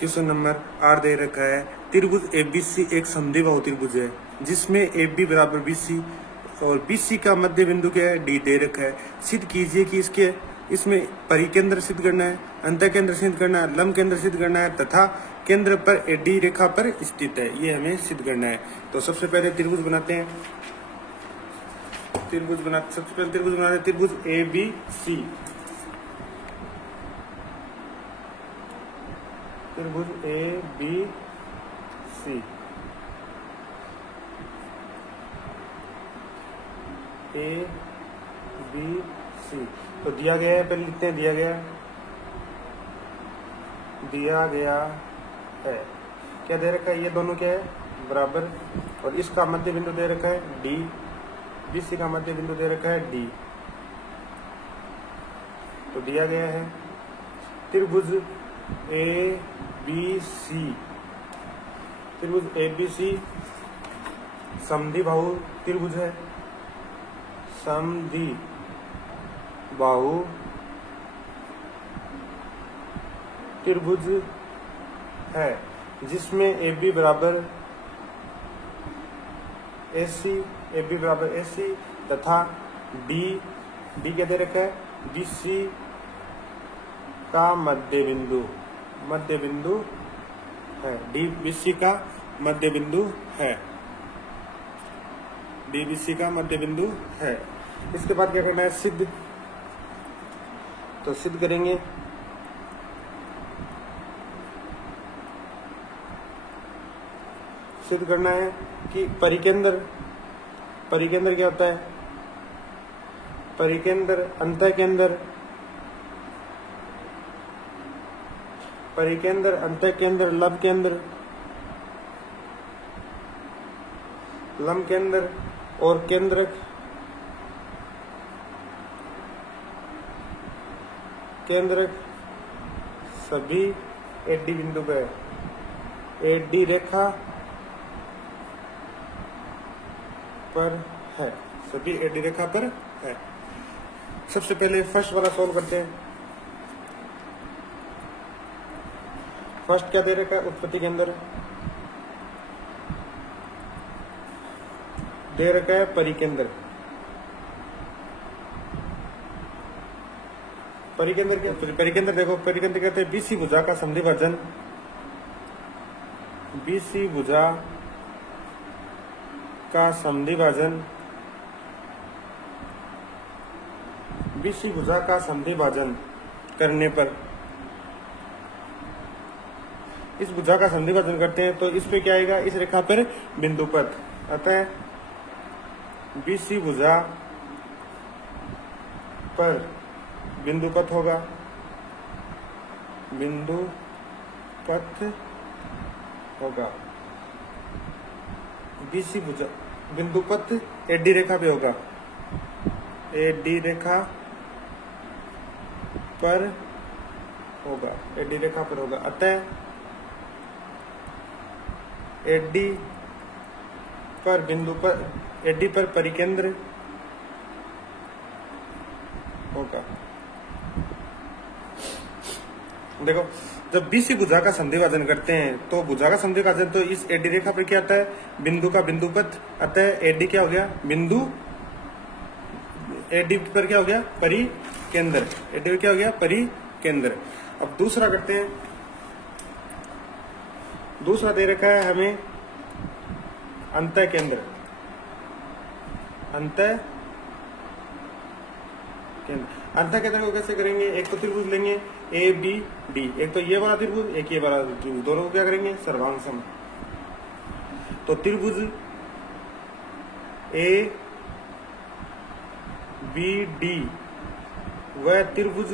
Question number 8 दे रखा है, त्रिभुज एबीसी एक समद्विबाहु त्रिभुज है जिसमें AB बराबर BC और BC का मध्य बिंदु क्या है, D दे रखा है। सिद्ध कीजिए कि इसमें परिकेंद्र सिद्ध करना है, अंतःकेंद्र सिद्ध करना है, लंब केंद्र सिद्ध करना है तथा केंद्र पर AD रेखा पर स्थित है, ये हमें सिद्ध करना है। तो सबसे पहले त्रिभुज बनाते हैं। त्रिभुज बनाते हैं त्रिभुज ABC। त्रिभुज ABC तो दिया गया है, पहले लिखते हैं दिया गया है। क्या दे रखा है, ये दोनों क्या है बराबर, और इसका मध्य बिंदु दे रखा है D, BC का मध्य बिंदु दे रखा है D। तो दिया गया है त्रिभुज ABC समद्विबाहु त्रिभुज है, समद्विबाहु त्रिभुज है जिसमें AB बराबर AC तथा D क्या दे रखा है, BC का मध्य बिंदु है, D BC का मध्य बिंदु है, D BC का मध्य बिंदु है। इसके बाद क्या करना है, सिद्ध। तो सिद्ध करेंगे। सिद्ध करना है कि परिकेंद्र क्या होता है, परिकेंद्र अंतःकेंद्र लंब केंद्र और केंद्रक सभी AD बिंदु पे AD रेखा पर है, सभी AD रेखा पर है। सबसे पहले फर्स्ट वाला सॉल्व करते हैं। फर्स्ट क्या दे रखा है, उत्पत्ति केंद्र दे रखा है, परिकेंद्र देखो, परिकेंद्र कहते हैं BC भुजा का समद्विभाजन, BC भुजा का समद्विभाजन करने पर, इस भुजा का समद्विभाजन करते हैं तो इस पे क्या आएगा, इस रेखा पर बिंदुपथ, अतः BC भुजा पर बिंदुपथ होगा, BC भुजा बिंदुपथ AD रेखा पे होगा, AD रेखा पर होगा, अतः AD पर परिकेंद्र होगा। देखो, जब BC भुजा का समद्विभाजन करते हैं तो भुजा का समद्विभाजन तो इस AD रेखा पर क्या आता है, बिंदु का बिंदुपथ, अतः AD क्या हो गया, AD पर क्या हो गया, परिकेंद्र, AD पर क्या हो गया, परिकेंद्र। अब दूसरा करते हैं। दूसरा दे रखा है हमें अंतःकेंद्र को कैसे करेंगे, एक तो त्रिभुज लेंगे ABD, एक तो ये वाला त्रिभुज, एक ये वाला त्रिभुज, दोनों को क्या करेंगे, सर्वांग। तो त्रिभुज ABD वह त्रिभुज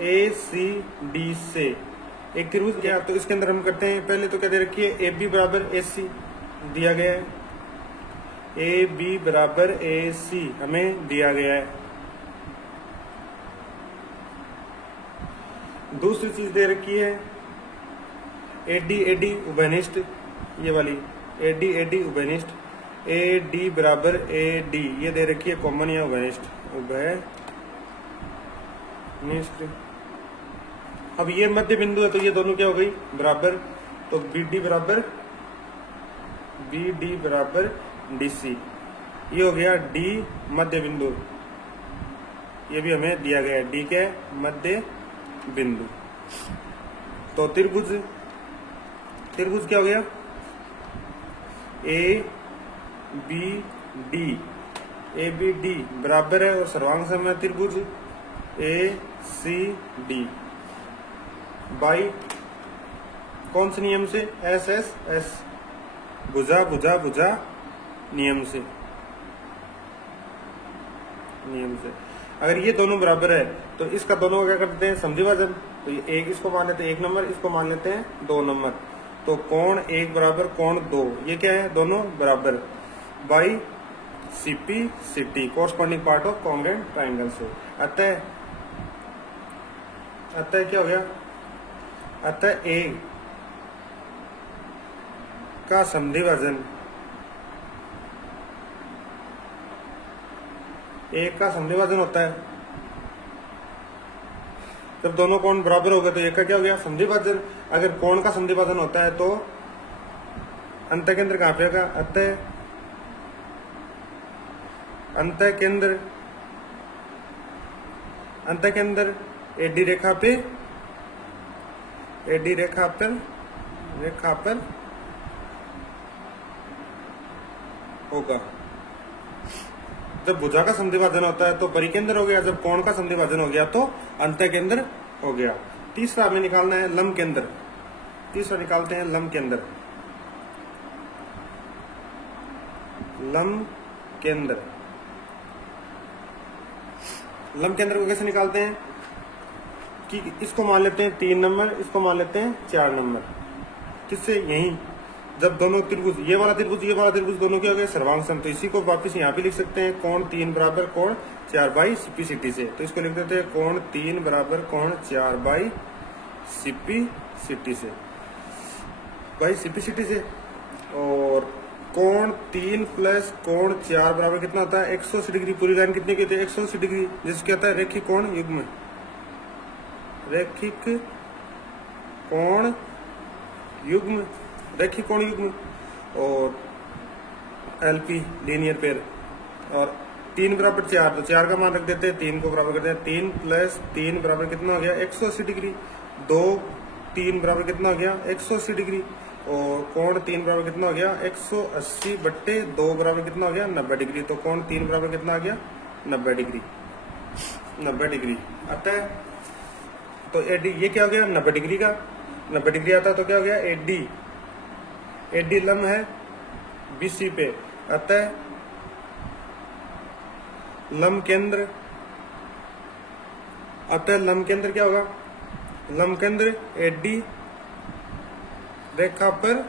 ACD से एक त्रिभुज क्या, तो इसके अंदर हम करते हैं, पहले तो क्या दे रखी है, AB बराबर AC दिया गया है, AB बराबर AC हमें दिया गया है। दूसरी चीज दे रखी है AD उभयनिष्ठ, ये वाली AD उभयनिष्ठ, AD बराबर AD ये दे रखी है कॉमन या उभयनिष्ठ। अब ये मध्य बिंदु है तो ये दोनों क्या हो गई बराबर, तो बी डी बराबर डी सी, ये हो गया डी मध्य बिंदु, ये भी हमें दिया गया है डी के मध्य बिंदु। तो त्रिभुज क्या हो गया ए बी डी बराबर है और सर्वांग समय त्रिभुज ए सी डी बाई कौन से नियम से, एस एस एस, भुजा नियम से। अगर ये दोनों बराबर है तो इसका दोनों क्या करते हैं समद्विभाजन, तो ये एक इसको मान लेते हैं 1 नंबर, इसको मान लेते हैं 2 नंबर, तो कोण 1 बराबर कोण 2, ये क्या है दोनों बराबर, बाई सीपी सीटी corresponding part of congruent triangle से। अतः क्या हो गया, अतः ए का समद्विभाजन, एक का समद्विभाजन होता है जब दोनों कोण बराबर हो गए, तो एक का क्या हो गया समद्विभाजन। अगर कोण का समद्विभाजन होता है तो अंतःकेंद्र कहां पे होगा, अंतःकेंद्र एडी रेखा पर होगा। जब भुजा का समद्विभाजन होता है तो परिकेंद्र हो गया, जब कोण का समद्विभाजन हो गया तो अंतःकेंद्र हो गया। तीसरा हमें निकालना है लंब केंद्र, तीसरा निकालते हैं लंब केंद्र। लंब केंद्र को कैसे निकालते हैं कि इसको मान लेते हैं 3 नंबर, इसको मान लेते हैं 4 नंबर, किससे, यही जब दोनों त्रिभुज ये वाला त्रिभुज दोनों क्या हो गए सर्वांग सम, तो इसी को वापस यहाँ पे लिख सकते हैं कोण 3 बराबर कोण 4 बाई सीपी सिटी से, तो इसको लिख देते हैं कोण 3 बराबर कोण 4 बाई सीपी सिटी से, और कोण 3 प्लस कोण 4 बराबर कितना होता है 180 डिग्री। पूरी लाइन कितनी की होती है 180 डिग्री, जिसको कहता है रैखिक कोण युग्म, और एलपी लीनियर पेयर, और 3 बराबर 4, तो 4 का मान रख देते हैं, 3 को बराबर करते हैं 3 प्लस 3 बराबर कितना हो गया 180 डिग्री, 2 3 बराबर कितना हो गया 180 डिग्री, और कोण 3 बराबर कितना हो गया 180 बट्टे 2 बराबर कितना हो गया 90 डिग्री, तो कोण 3 बराबर कितना आ गया 90 डिग्री। अतः तो एडी ये क्या हो गया 90 डिग्री का, 90 डिग्री आता है तो क्या हो गया एडी लंब है बीसी पे, अतः लंब केंद्र क्या होगा, लंब केंद्र एडी रेखा पर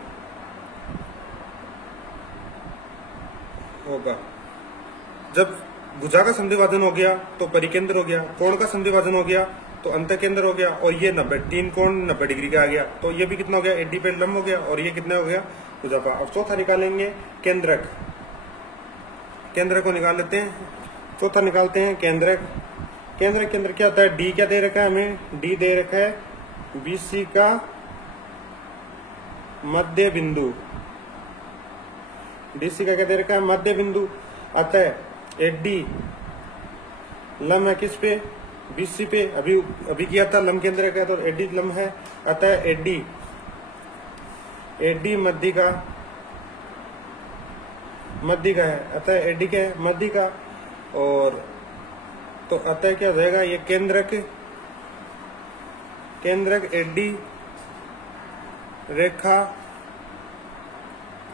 होगा। जब भुजा का समद्विभाजन हो गया तो परिकेंद्र हो गया, कोण का समद्विभाजन हो गया तो अंतःकेंद्र हो गया, और ये 3 कोण 90 डिग्री का आ गया, तो ये भी कितना हो गया एडी पे लंब हो गया, और ये कितना हो गया भुजा का। अब चौथा निकालेंगे केंद्रक को निकाल लेते हैं, चौथा निकालते हैं केंद्रक क्या होता है, डी क्या दे रखा है हमें, डी दे रखा है बीसी का मध्य बिंदु, डीसी का क्या दे रखा है मध्य बिंदु, अतः एडी लंब है किस पे बीसी पे, अभी किया था लंब केंद्र का, तो एडी लंब है, अतः एडी मध्य का है, अतः एडी क्या है मध्य का, और तो अतः क्या हो जाएगा ये केंद्रक एडी रेखा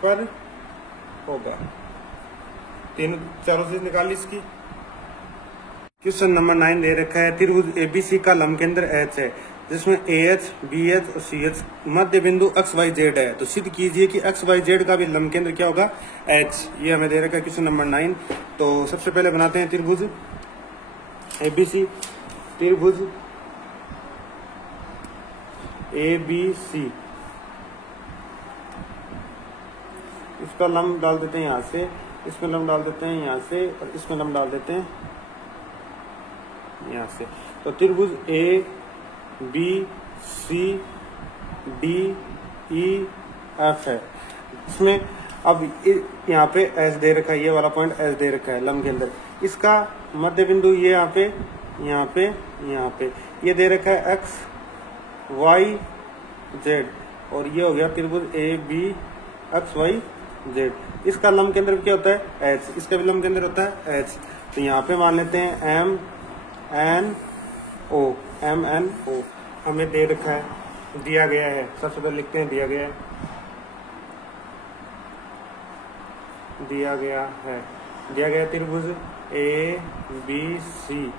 पर होगा। चारों चीज निकाली इसकी। क्वेश्चन नंबर 9 दे रखा है त्रिभुज एबीसी का लंब केंद्र एच है, जिसमें AH, BH और CH मध्य बिंदु XYZ है, तो सिद्ध कीजिए कि XYZ का भी लंब केंद्र क्या होगा H। ये हमें दे रखा है क्वेश्चन नंबर 9। तो सबसे पहले बनाते हैं त्रिभुज ABC, त्रिभुज ABC, इसका लंब डाल देते हैं यहाँ से, इसमें लंब डाल देते हैं यहाँ से, और इसमें लंब डाल देते हैं यहाँ से। तो त्रिभुज ABCD C D E F है। इसमें अब यहाँ पे एस दे रखा है, ये वाला पॉइंट एस दे रखा है लम्ब के अंदर। इसका मध्य बिंदु ये यहाँ पे यहाँ पे यहाँ पे ये दे रखा है एक्स वाई जेड, और ये हो गया त्रिभुज A B X Y Z. इसका लम्ब केंद्र क्या होता है एच, इसका भी लम्ब केंद्र होता है एच। तो यहाँ पे मान लेते हैं M N O, M N O हमें दे रखा है, दिया गया है। सबसे पहले लिखते हैं दिया गया है, दिया गया त्रिभुज ए बी सी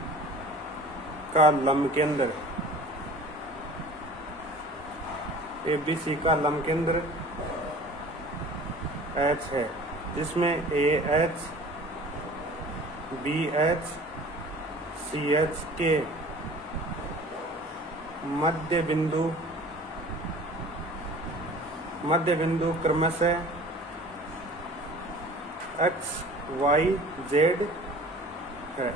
का लंब केंद्र, ए बी सी का लंब केंद्र एच है, जिसमें A H B H C H के मध्य बिंदु क्रमशः एक्स वाई जेड है।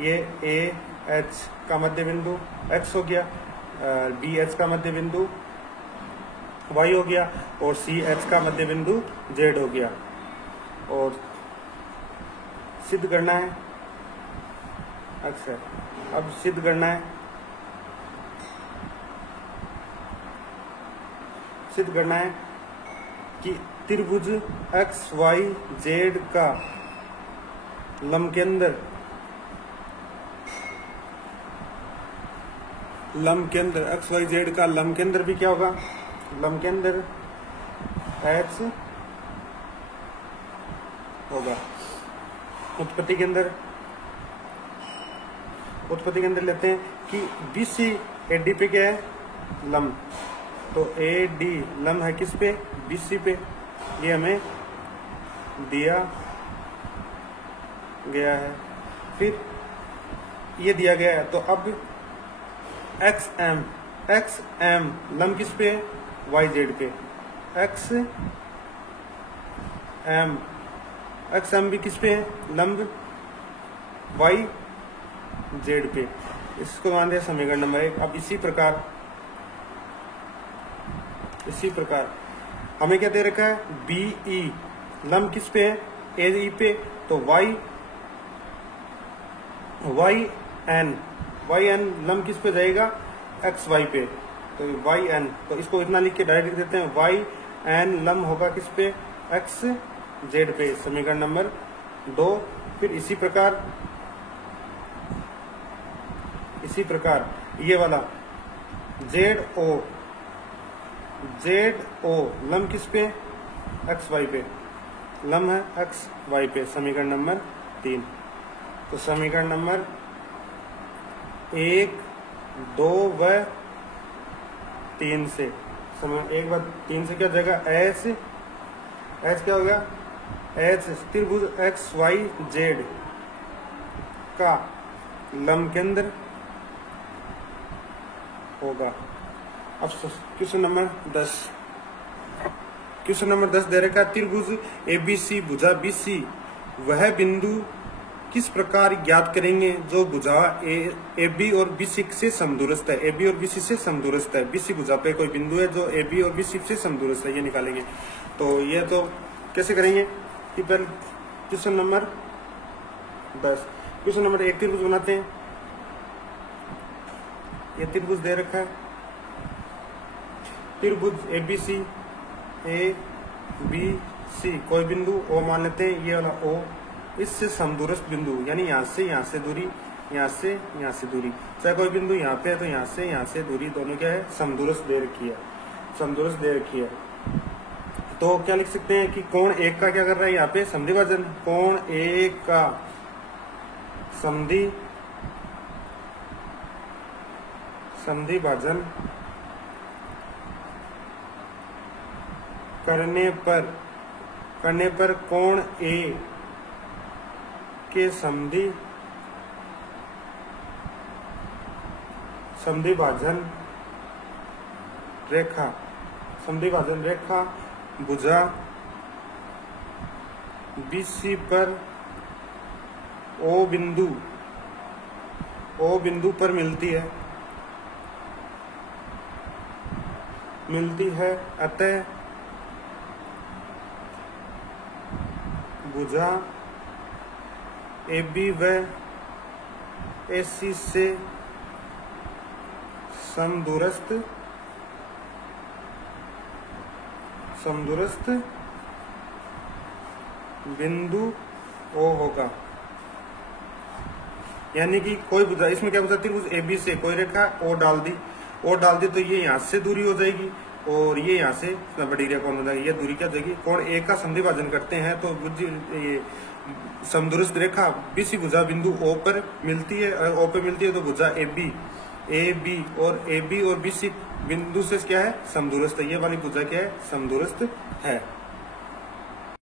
ये ए एच का मध्य बिंदु एक्स हो गया, बी एच का मध्य बिंदु वाई हो गया, और सी एच का मध्य बिंदु जेड हो गया। और सिद्ध करना है अक्सर, अब सिद्ध करना है, सिद्ध करना है कि त्रिभुज एक्स वाई जेड का लंब केंद्र एक्स वाई जेड का लंब केंद्र भी क्या होगा, लंब केंद्र एच होगा। उत्पत्ति के अंदर लेते हैं कि बीसी एडी पे क्या है लंब, तो ए डी लंब है किस पे बीसी पे, ये हमें दिया गया है। फिर ये दिया गया है, तो अब एक्स एम लंब किस पे वाई जेड पे, एक्स एम भी किस पे है लंब वाई जेड पे। इसको मान दिया समीकरण नंबर 1। अब इसी प्रकार हमें क्या दे रखा है, बी ई लंब किस पे है ए ई पे, तो वाई एन लंब किस पे जाएगा एक्स वाई पे, तो वाई एन, तो इसको इतना लिख के डायरेक्ट लिख देते हैं, वाई एन लंब होगा किस पे एक्स जेड पे, समीकरण नंबर 2। फिर इसी प्रकार ये वाला जेड ओ लंब किस पे एक्स वाई पे, लंब है एक्स वाई पे, समीकरण नंबर 3। तो समीकरण नंबर 1, 2 व 3 से, एक बार 3 से क्या हो जाएगा एच क्या हो गया, एच त्रिभुज एक्स वाई जेड का लंब केंद्र होगा। अब क्वेश्चन नंबर 10 दे रखा, त्रिभुज एबीसी भुजा बीसी वह बिंदु किस प्रकार ज्ञात करेंगे जो भुजा ए बी और बीसी से समदूरस्थ है, ए बी और बीसी से समदूरस्थ है। बीसी भुजा पे कोई बिंदु है जो ए बी और बीसी से समदूरस्थ है, ये निकालेंगे। तो ये तो कैसे करेंगे कि पहले क्वेश्चन नंबर 10, क्वेश्चन नंबर 1 त्रिभुज बनाते हैं। ये त्रिभुज दे रखा है, त्रिभुज एबीसी ए बी सी, कोई बिंदु ओ मान लेते हैं, ये वाला ओ इससे समदूरस्थ बिंदु, यानी यहाँ से दूरी, यहाँ से दूरी, चाहे कोई बिंदु यहाँ पे है तो यहाँ से दूरी दोनों क्या है समदूरस्थ दे रखी है। तो क्या लिख सकते हैं कि कोण 1 का क्या कर रहा है यहाँ पे समद्विभाजन, कोण 1 का समद्विभाजन करने पर कोण ए के समद्विभाजन रेखा भुजा बीसी पर ओ बिंदु पर मिलती है, मिलती है, अतः भुजा AB व AC से समदूरस्थ बिंदु O होगा। यानी कि कोई भुजा, इसमें क्या पूछा, त्रिभुज AB से कोई रेखा O डाल दी तो ये यहाँ से दूरी हो जाएगी और ये यहाँ से बड़ी रेखा कौन हो जाएगी, ये दूरी क्या हो जाएगी, कोण A का संधिभाजन करते हैं तो ये समदूरस्थ रेखा BC भुजा बिंदु O पर मिलती है, O पे मिलती है तो भुजा AB और BC बिंदु से क्या है, समदूरस्थ। ये वाली भुजा क्या है, समदूरस्थ है।